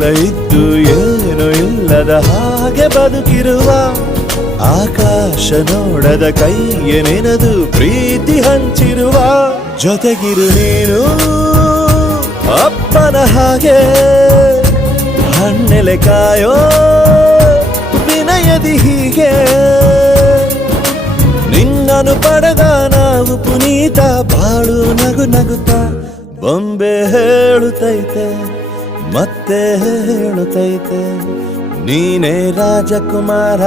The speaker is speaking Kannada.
ಎಲ್ಲ ಇದ್ದು ಏನು ಇಲ್ಲದ ಹಾಗೆ ಬದುಕಿರುವ ಆಕಾಶ ನೋಡದ ಕೈಯೇ ನೆನೆದು ಪ್ರೀತಿ ಹಂಚಿರುವ ಜೊತೆಗಿರು ನೀನು ಅಪ್ಪನ ಹಾಗೆ ಹಣ್ಣೆಲೆ ಕಾಯೋ ವಿನಯದಿ ಹೀಗೆ ನಿನ್ನನು ಪಡೆದ ನಾವು ಪುನೀತ ಬಾಳು ನಗು ನಗುತ್ತಾ ಬೊಂಬೆ ಹೇಳುತ್ತೈತೆ ಮತ್ತೆ ಹೇಳುತ್ತೈತೆ ನೀನೇ ರಾಜಕುಮಾರ.